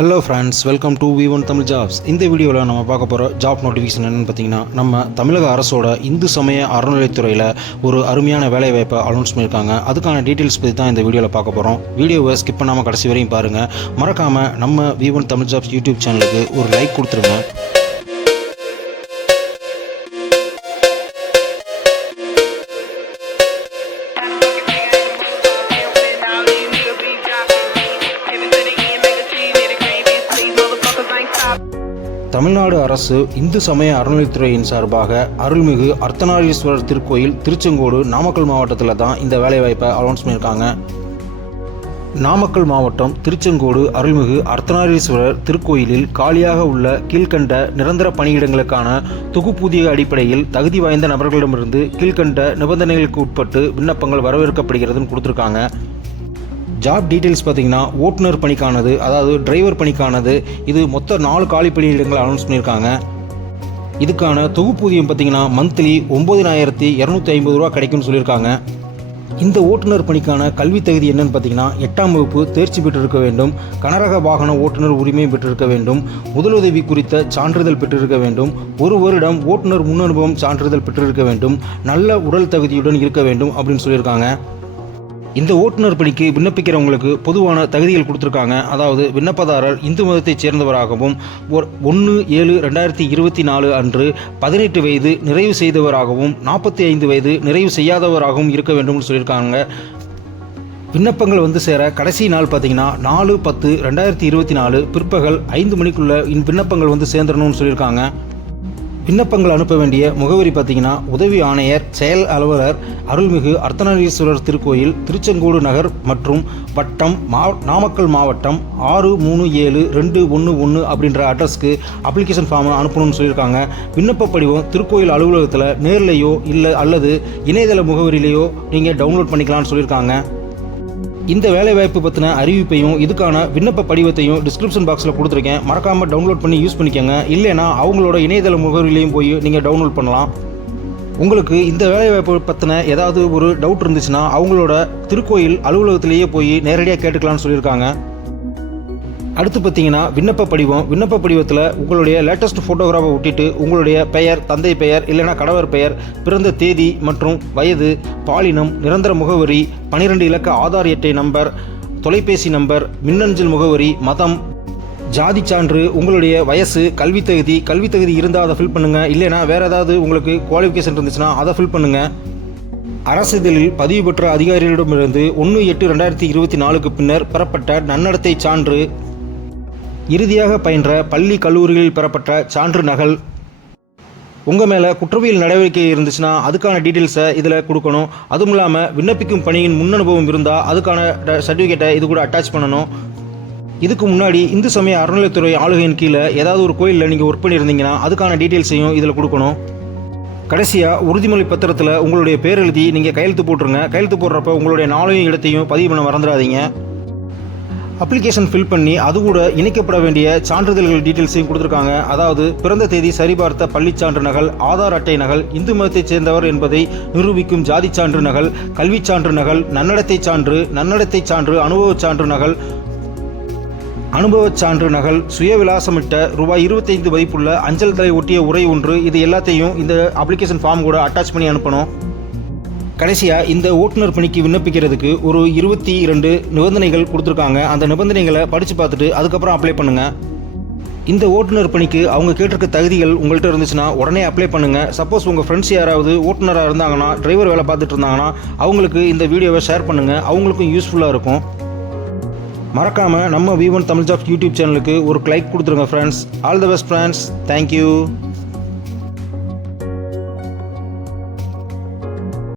Hello friends welcome to V one Tamil jobs இந்த வீடியோவில் நம்ம பார்க்க போகிற ஜாப் நோட்டிஃபிகேஷன் என்னென்னு பார்த்தீங்கன்னா நம்ம தமிழக அரசோட இந்து சமய அறநிலைத்துறையில் ஒரு அருமையான வேலைவாய்ப்பை அனௌன்ஸ் பண்ணியிருக்காங்க. அதுக்கான டீட்டெயில்ஸ் பற்றி தான் இந்த வீடியோவில் பார்க்க போகிறோம் வீடியோவை ஸ்கிப் பண்ணாமல் கடைசி வரையும் பாருங்கள் மறக்காமல் நம்ம V one Tamil jobs YouTube சேனலுக்கு ஒரு லைக் கொடுத்துருங்க. தமிழ்நாடு அரசு இந்து சமய அறநிலைத்துறையின் சார்பாக அருள்மிகு அர்த்தநாரீஸ்வரர் திருக்கோயில் திருச்செங்கோடு நாமக்கல் மாவட்டத்தில் தான் இந்த வேலைவாய்ப்பை அனௌன்ஸ் பண்ணியிருக்காங்க. நாமக்கல் மாவட்டம் திருச்செங்கோடு அருள்மிகு அர்த்தநாரீஸ்வரர் திருக்கோயிலில் காலியாக உள்ள கீழ்கண்ட நிரந்தர பணியிடங்களுக்கான தொகுப்பூதிய அடிப்படையில் தகுதி வாய்ந்த நபர்களிடமிருந்து கீழ்கண்ட நிபந்தனைகளுக்கு உட்பட்டு விண்ணப்பங்கள் வரவேற்கப்படுகிறதுன்னு கொடுத்துருக்காங்க. ஜாப் டீட்டெயில்ஸ் பார்த்தீங்கன்னா ஓட்டுநர் பணிக்கானது அதாவது டிரைவர் பணிக்கானது இது மொத்தம் நாலு காலி பணியிடங்கள் அனௌன்ஸ் பண்ணியிருக்காங்க. இதுக்கான தொகுப்பூதியம் பார்த்தீங்கன்னா மந்த்லி ஒம்பதினாயிரத்தி இரநூத்தி ஐம்பது ரூபா கிடைக்கும்னு சொல்லியிருக்காங்க. இந்த ஓட்டுநர் பணிக்கான கல்வி தகுதி என்னன்னு பார்த்தீங்கன்னா எட்டாம் வகுப்பு தேர்ச்சி பெற்றிருக்க வேண்டும் கனரக வாகன ஓட்டுநர் உரிமை பெற்றிருக்க வேண்டும் முதலுதவி குறித்த சான்றிதழ் பெற்றிருக்க வேண்டும் ஒரு வருடம் ஓட்டுநர் முன் அனுபவம் சான்றிதழ் பெற்றிருக்க வேண்டும் நல்ல உடல் தகுதியுடன் இருக்க வேண்டும் அப்படின்னு சொல்லியிருக்காங்க. இந்த ஓட்டுநர் பணிக்கு விண்ணப்பிக்கிறவங்களுக்கு பொதுவான தகுதிகள் கொடுத்துருக்காங்க. அதாவது விண்ணப்பதாரர் இந்து மதத்தைச் சேர்ந்தவராகவும் ஒன்று ஏழு ரெண்டாயிரத்தி இருபத்தி நாலு அன்று பதினெட்டு வயது நிறைவு செய்தவராகவும் நாற்பத்தி ஐந்து வயது நிறைவு செய்யாதவராகவும் இருக்க வேண்டும்னு சொல்லியிருக்காங்க. விண்ணப்பங்கள் வந்து சேர கடைசி நாள் பார்த்தீங்கன்னா நாலு பத்து ரெண்டாயிரத்தி இருபத்தி நாலு பிற்பகல் ஐந்து மணிக்குள்ள இன் விண்ணப்பங்கள் வந்து சேர்ந்துடணும்னு சொல்லியிருக்காங்க. விண்ணப்பங்கள் அனுப்ப வேண்டிய முகவரி பார்த்தீங்கன்னா உதவி ஆணையர் செயல் அலுவலர் அருள்மிகு அர்த்தநாரீஸ்வரர் திருக்கோயில் திருச்செங்கோடு நகர் மற்றும் வட்டம் மா நாமக்கல் மாவட்டம் ஆறு மூணு ஏழு ரெண்டு ஒன்று ஒன்று அப்படின்ற அட்ரஸ்க்கு அப்ளிகேஷன் ஃபார்மை அனுப்பணும்னு சொல்லியிருக்காங்க. விண்ணப்ப படிவம் திருக்கோயில் அலுவலகத்தில் நேர்லேயோ இல்லை அல்லது இணையதள முகவரியிலையோ நீங்கள் டவுன்லோட் பண்ணிக்கலாம்னு சொல்லியிருக்காங்க. இந்த வேலைவாய்ப்பு பற்றின அறிவிப்பையும் இதுக்கான விண்ணப்ப படிவத்தையும் டிஸ்கிரிப்ஷன் பாக்ஸில் கொடுத்துருக்கேன். மறக்காமல் டவுன்லோட் பண்ணி யூஸ் பண்ணிக்கோங்க. இல்லைனா அவங்களோட இணையதள முகவரிலையும் போய் நீங்கள் டவுன்லோட் பண்ணலாம். உங்களுக்கு இந்த வேலைவாய்ப்பு பற்றின ஏதாவது ஒரு டவுட் இருந்துச்சுன்னா அவங்களோட திருக்கோயில் அலுவலகத்திலேயே போய் நேரடியாக கேட்டுக்கலாம்னு சொல்லியிருக்காங்க. அடுத்து பார்த்தீங்கன்னா விண்ணப்ப படிவம். விண்ணப்ப படிவத்தில் உங்களுடைய லேட்டஸ்ட் ஃபோட்டோகிராஃபை ஒட்டிட்டு உங்களுடைய பெயர் தந்தை பெயர் இல்லைனா கணவர் பெயர் பிறந்த தேதி மற்றும் வயது பாலினம் நிரந்தர முகவரி பனிரெண்டு இலக்க ஆதார் எட்டை நம்பர் தொலைபேசி நம்பர் மின்னஞ்சல் முகவரி மதம் ஜாதி சான்று உங்களுடைய வயசு கல்வி தகுதி கல்வி தகுதி இருந்தால் அதை ஃபில் பண்ணுங்கள் இல்லைனா வேறு ஏதாவது உங்களுக்கு குவாலிஃபிகேஷன் இருந்துச்சுன்னா அதை ஃபில் பண்ணுங்கள் அரசு இதழில் பதிவு பெற்ற அதிகாரிகளிடமிருந்து ஒன்று எட்டு ரெண்டாயிரத்தி இருபத்தி நாலுக்கு பின்னர் பெறப்பட்ட நன்னடத்தை சான்று இறுதியாக பயின்ற பள்ளி கல்லூரிகளில் பெறப்பட்ட சான்று நகல். உங்கள் மேலே குற்றவியல் நடவடிக்கை இருந்துச்சுன்னா அதுக்கான டீட்டெயில்ஸை இதில் கொடுக்கணும். அதுவும் இல்லாமல் விண்ணப்பிக்கும் பணியின் முன் அனுபவம் இருந்தால் அதுக்கான சர்டிஃபிகேட்டை இது கூட அட்டாச் பண்ணணும். இதுக்கு முன்னாடி இந்து சமய அறநிலைத்துறை ஆளுகையின் கீழே ஏதாவது ஒரு கோயிலில் நீங்கள் ஒர்க் பண்ணியிருந்தீங்கன்னா அதுக்கான டீட்டெயில்ஸையும் இதில் கொடுக்கணும். கடைசியாக உறுதிமொழி பத்திரத்தில் உங்களுடைய பேர் எழுதி நீங்கள் கையெழுத்து போட்டுருங்க. கையெழுத்து போடுறப்ப உங்களுடைய நாளையும் இடத்தையும் பதிவு பண்ண மறந்துடாதீங்க. அப்ளிகேஷன் ஃபில் பண்ணி அது கூட இணைக்கப்பட வேண்டிய சான்றிதழ்கள் டீட்டெயில்ஸையும் கொடுத்துருக்காங்க. அதாவது பிறந்த தேதி சரிபார்த்த பள்ளிச் சான்று நகல் ஆதார் அட்டை நகல் இந்து மதத்தைச் சேர்ந்தவர் என்பதை நிரூபிக்கும் ஜாதி சான்று நகல் கல்விச் சான்று நகல் நன்னடத்தை சான்று நன்னடத்தை சான்று அனுபவச் சான்று நகல் அனுபவச் சான்று நகல் சுயவிலாசமிட்ட ரூபாய் இருபத்தைந்து மதிப்புள்ள அஞ்சல் தலை ஒட்டிய உரை ஒன்று இது எல்லாத்தையும் இந்த அப்ளிகேஷன் ஃபார்ம் கூட அட்டாச் பண்ணி அனுப்பணும். கடைசியாக இந்த ஓட்டுநர் பணிக்கு விண்ணப்பிக்கிறதுக்கு ஒரு இருபத்தி இரண்டு நிபந்தனைகள் கொடுத்துருக்காங்க. அந்த நிபந்தனைகளை படித்து பார்த்துட்டு அதுக்கப்புறம் அப்ளை பண்ணுங்கள் இந்த ஓட்டுநர் பணிக்கு அவங்க கேட்டிருக்க தகுதிகள் உங்கள்கிட்ட இருந்துச்சுன்னா உடனே அப்ளை பண்ணுங்கள் சப்போஸ் உங்கள் ஃப்ரெண்ட்ஸ் யாராவது ஓட்டுநராக இருந்தாங்கன்னா டிரைவர் வேலை பார்த்துட்டு இருந்தாங்கன்னா அவங்களுக்கு இந்த வீடியோவை ஷேர் பண்ணுங்கள் அவங்களுக்கும் யூஸ்ஃபுல்லாக இருக்கும். மறக்காமல் நம்ம V one Tamil jobs YouTube சேனலுக்கு ஒரு லைக் கொடுத்துருங்க friends all the best friends thank you